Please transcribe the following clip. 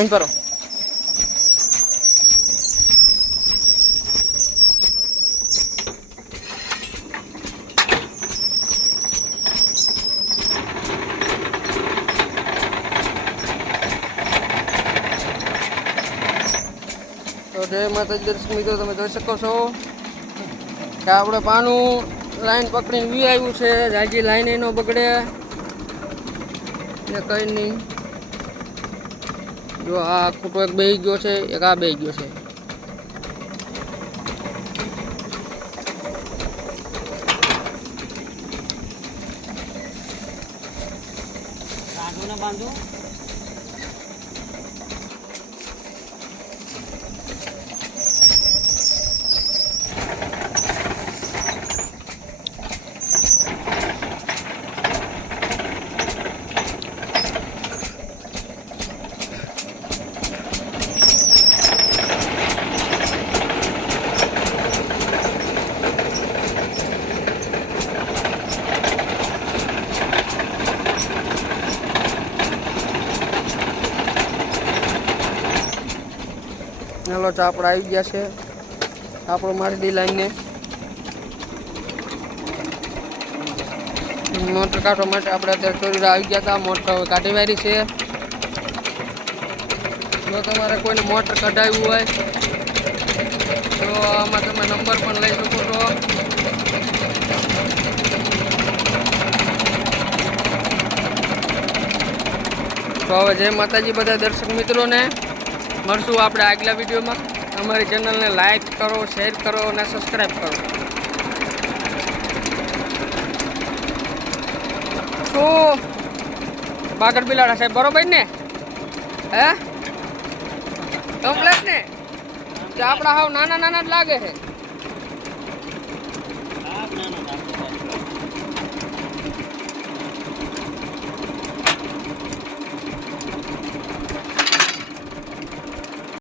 અહીં કરો. તો જય માતાજી દર્શક મિત્રો, તમે જોઈ શકો છો કે આપણે પાનું લાઈન પકડીને વી આવ્યું છે. જાજી લાઈન એનો બગડે. ને કંઈ નહીં. જો આ ખોટો એક બેહી ગયો છે એક આ બે ગયો છે. બાંધો. ને બાંધો ચાલો આવી ગયા છે. આપણો મારી દી લાઈને મોટર કાઢવા માટે આપણે અત્યારે ચોરી આવી ગયા હતા. મોટર કાઢી વારી છે. જો તમારે કોઈને મોટર કઢાવ્યું હોય, તો આમાં તમે નંબર પણ લઈ શકો છો. તો હવે જય માતાજી બધા દર્શક મિત્રોને. મળશું આપણે આગલા વિડીયોમાં. અમારી ચેનલને લાઈક કરો શેર કરો અને સબસ્ક્રાઈબ કરો. શું? બાગડ બિલાડા સાહેબ, બરોબર ને? હે? કમ્પ્લેટ ને? આપણા હાવ નાના નાના જ લાગે છે.